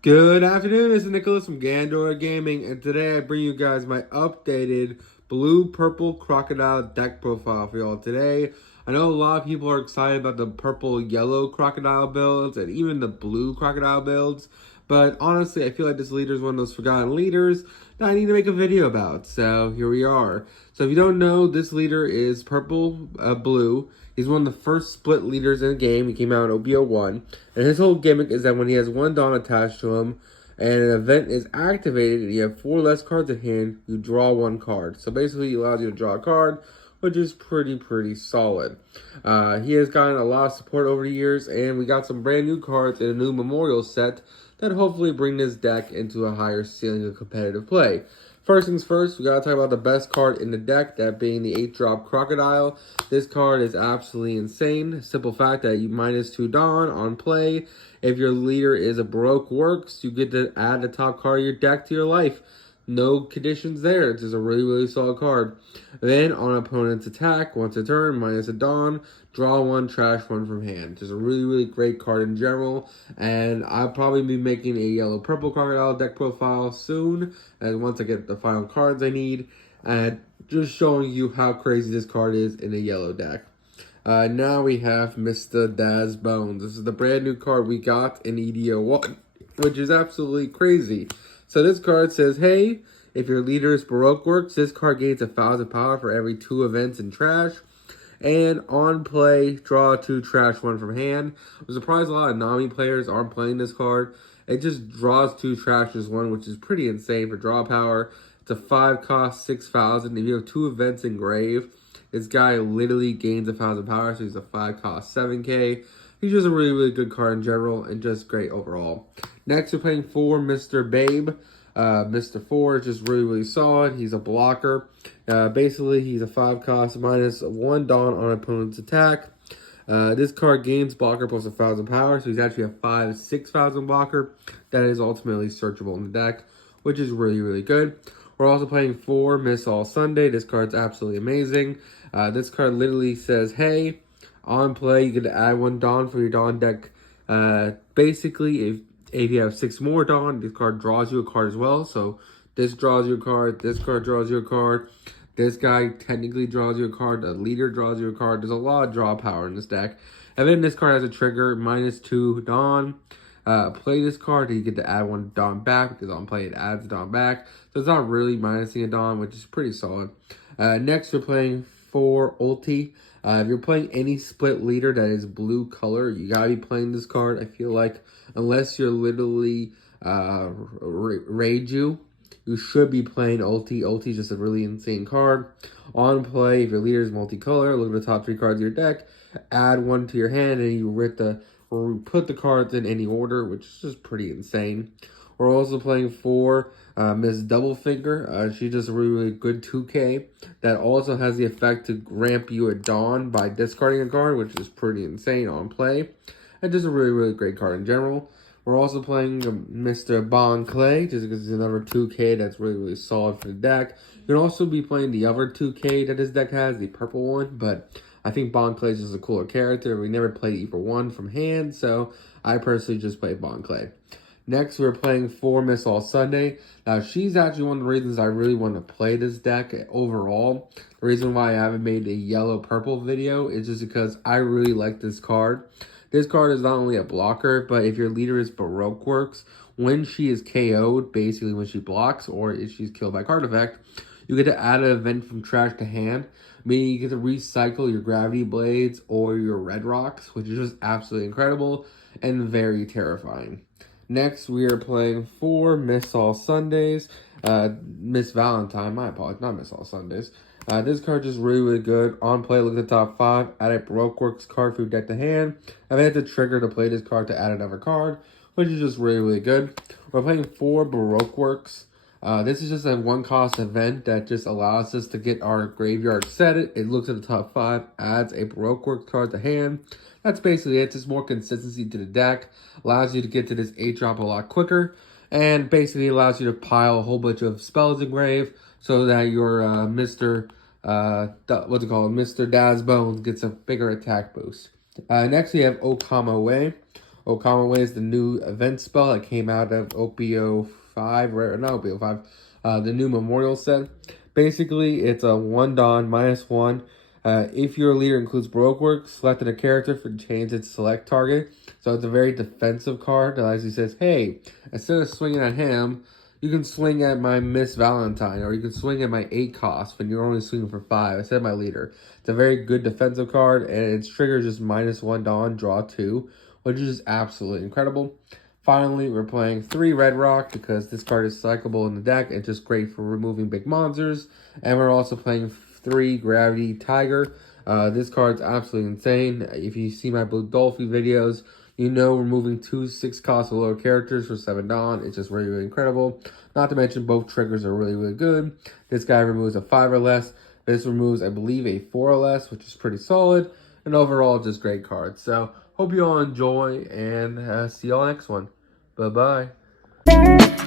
Good afternoon, this is Nicholas from Gandor Gaming, and today I bring you guys my updated blue-purple crocodile deck profile for y'all today. I know a lot of people are excited about the purple-yellow crocodile builds and even the blue crocodile builds, but honestly, I feel like this leader is one of those forgotten leaders that I need to make a video about, so here we are. So if you don't know, this leader is blue. He's one of the first split leaders in the game. He came out in OBO1. And his whole gimmick is that when he has one Dawn attached to him and an event is activated and you have 4 less cards in hand, you draw 1 card. So basically, he allows you to draw a card, which is pretty solid. He has gotten a lot of support over the years, and we got some brand new cards in a new memorial set that hopefully bring this deck into a higher ceiling of competitive play. First things first, we gotta talk about the best card in the deck, that being the 8-drop Crocodile. This card is absolutely insane. Simple fact that you -2 Dawn on play. If your leader is a Baroque Works, you get to add the top card of your deck to your life. No conditions there. It's just a really solid card. Then, on opponent's attack, once a turn, -1 Dawn, draw 1, trash 1 from hand. Just a really great card in general. And I'll probably be making a yellow-purple crocodile deck profile soon, and once I get the final cards I need. And just showing you how crazy this card is in a yellow deck. Now we have Mr. Daz Bones. This is the brand new card we got in EDO1, which is absolutely crazy. So this card says, hey, if your leader is Baroque Works, this card gains 1,000 power for every 2 events in trash. And on play, draw 2, trash 1 from hand. I'm surprised a lot of Nami players aren't playing this card. It just draws 2, trashes 1, which is pretty insane for draw power. It's a 5 cost, 6,000. If you have 2 events in grave, this guy literally gains 1,000 power, so he's a 5 cost, 7k. He's just a really good card in general, and just great overall. Next, we're playing for Mr. Babe. Mr. 4 is just really solid. He's a blocker. Basically, he's a 5 cost, -1 Dawn on opponent's attack. This card gains blocker plus 1,000 power, so he's actually a 6,000 blocker. That is ultimately searchable in the deck, which is really good. We're also playing for Miss All Sunday. This card's absolutely amazing. This card literally says, hey, on play, you get to add 1 Dawn for your Dawn deck. Basically, if you have 6 more Dawn, this card draws you a card as well. So this draws you a card, this card draws you a card, this guy technically draws you a card, the leader draws you a card. There's a lot of draw power in this deck. And then this card has a trigger, -2 Dawn. Play this card, you get to add 1 Dawn back, because on play it adds Dawn back. So it's not really minusing a Dawn, which is pretty solid. Next, we're playing for Ulti. If you're playing any split leader that is blue color, you gotta be playing this card. I feel like unless you're literally Reiju, you should be playing Ulti. Ulti is just a really insane card. On play, if your leader is multicolor, look at the top 3 cards of your deck, add 1 to your hand, and you put the cards in any order, which is just pretty insane. We're also playing for Miss Doublefinger. She's just a really good 2k that also has the effect to ramp you a Dawn by discarding a card, which is pretty insane on play. And just a really great card in general. We're also playing Mr. Bon Clay, just because it's another 2k that's really solid for the deck. You can also be playing the other 2k that this deck has, the purple one, but I think Bon Clay is just a cooler character. We never played E for 1 from hand, so I personally just play Bon Clay. Next, we're playing for Miss All Sunday. Now, she's actually one of the reasons I really want to play this deck overall. The reason why I haven't made a yellow-purple video is just because I really like this card. This card is not only a blocker, but if your leader is Baroque Works, when she is KO'd, basically when she blocks, or if she's killed by card effect, you get to add an event from trash to hand, meaning you get to recycle your Gravity Blades or your Red Rocks, which is just absolutely incredible and very terrifying. Next, we are playing for Miss All Sundays. Miss Valentine, my apologies, not Miss All Sundays. This card is really good. On play, look at the top 5. Add a Baroque Works card from your deck to hand. And then have to trigger to play this card to add another card, which is just really good. We're playing for Baroque Works. This is just a 1-cost event that just allows us to get our graveyard set. It looks at the top 5, adds a Baroque Works card to hand. That's basically it. Just more consistency to the deck. Allows you to get to this 8-drop a lot quicker. And basically allows you to pile a whole bunch of spells in grave so that your Mr. Mr. Daz Bones gets a bigger attack boost. Next we have Okama Way. Common Way is the new event spell that came out of OPO 5, or not OPO 5, the new Memorial set. Basically, it's a 1 Dawn, -1. If your leader includes Baroque Work, selecting a character for change its select target. So it's a very defensive card that actually says, hey, instead of swinging at him, you can swing at my Miss Valentine, or you can swing at my 8 cost when you're only swinging for 5 instead of my leader. It's a very good defensive card, and its trigger is just -1 Dawn, draw 2, which is absolutely incredible. Finally, we're playing 3 Red Rock because this card is cyclable in the deck. It's just great for removing big monsters. And we're also playing 3 Gravity Tiger. This card's absolutely insane. If you see my Blue Dolphin videos, you know removing 2 6-cost or lower characters for 7 Dawn. It's just really, really incredible. Not to mention both triggers are really, really good. This guy removes a 5 or less. This removes, I believe, a 4 or less, which is pretty solid. And overall, just great cards. So, hope you all enjoy, and see y'all next one. Bye-bye.